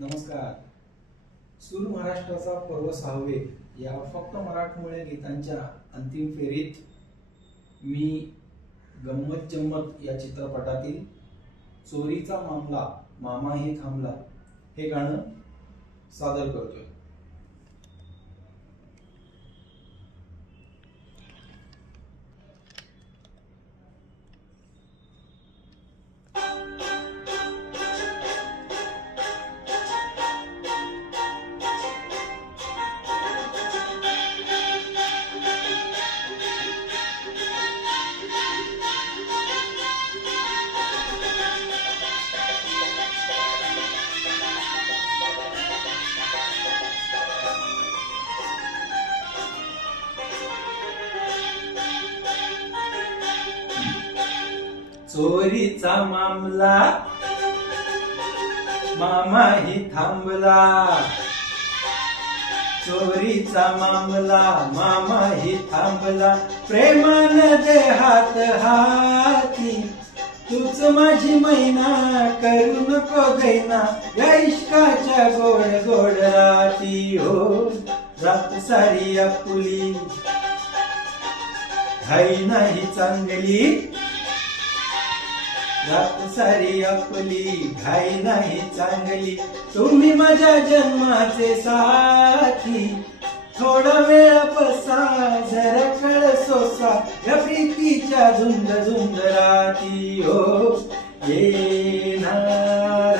नमस्कार. सूर महाराष्ट्राचा पर्व 6वे या फक्त मराठमोळ्या गीतांच्या अंतिम फेरीत मी गंमत जम्मत या चित्रपटातील चोरीचा मामला मामाही थांबला हे गाणं सादर करतोय. चोरीचा मामला मामाही थांबला. चोरीचा मामला मामाही थांबला. प्रेमान दे हात हाती तूच माझी मैना करू नको दैना या इश्काच्या गोड गोड राती. हो रात सारी आपुली घाई नाही चांगली. रात सारी आपली घाई नाही चांगली. तुम्ही माझ्या जन्माचे साथी थोडा वेळ बसा जरा कळ सोसा या प्रीतीच्या धुंद धुंद राती. हो ये ना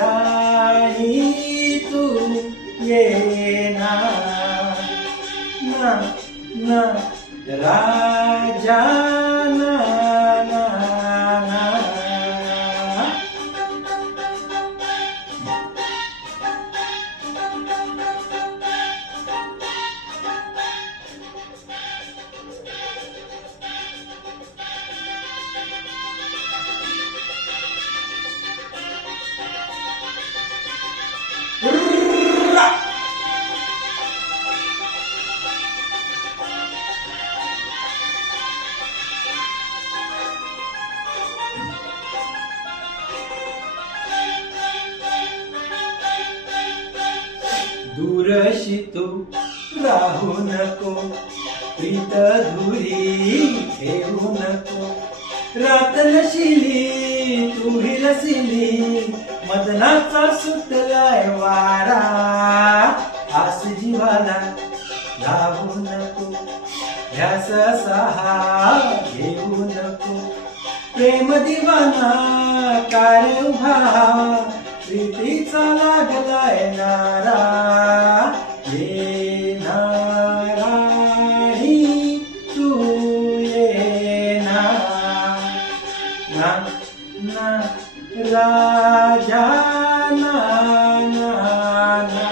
राणी तू ये ना ना ना राजा ना ना ना. दूरशी तू राहू नको प्रीत धुरी ठेवू नको. रात नशिली तू हिलसिली मदनाचा सुटलाय वारा. आस जीवाला लावू नको ध्यास सहा घेऊ नको. प्रेम दिवाना काय उभा प्रीतीचा लागलाय नारा. ये ना राणी तू ये ना ना ना राजा ना ना ना.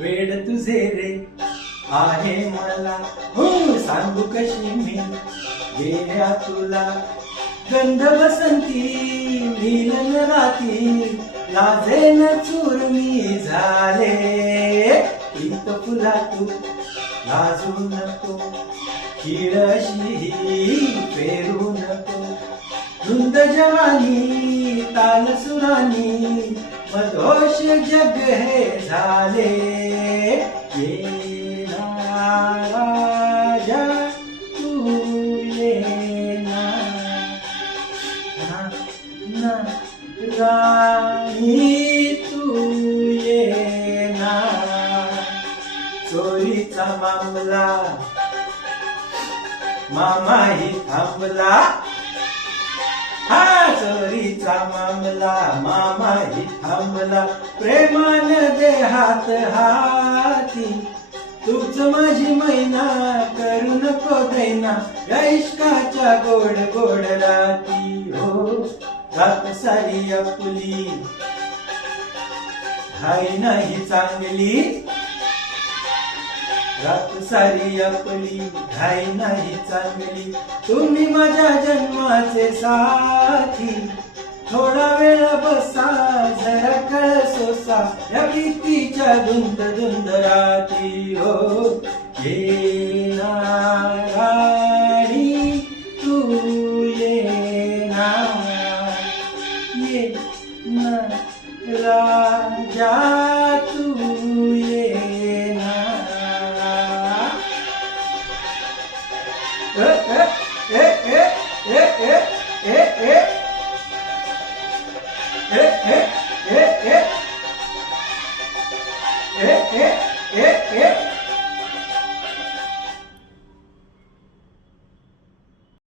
वेड तुझे रे आहे मला हो सांगू कशी मी गेल्या तुला. गंध बसंती मिलन राती लाजेन चूर मी झाले. प्रीत फुला तू लाजू नको खिळशी पेरू नको. धुंद जवानी ताल सुरानी मधोश जग हे झाले. ये ना राजा तू ये ना ना ना राणी तू ये ना. चोरीचा मामला मामाही थांबला. हा चोरीचा मामला मामाही थांबला. प्रेमान दे हात हाती तूच माझी मैना करू नको दैना या इश्काच्या गोड गोड राती. हो रात सारी आपुली घाई नाही चांगली. रात सारी आपली घाई नाही चांगली, तुम्ही माझ्या जन्माचे साथी. थोडा वेळ बसा जरा कळ सोसा या प्रीतीच्या धुंद धुंद राती. हो ये ना राणी तू ये ना, ये ना राजा तू ये ना. ए ए ए ए ए ए ए